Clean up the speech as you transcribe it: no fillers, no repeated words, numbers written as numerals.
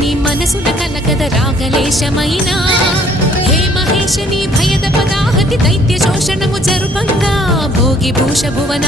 నీ మనసున కలకద రాగలేశమైనా హే మహేశని భయద పదాహతి దైత్య శోషణము జరుపంగా భోగి భూష భువన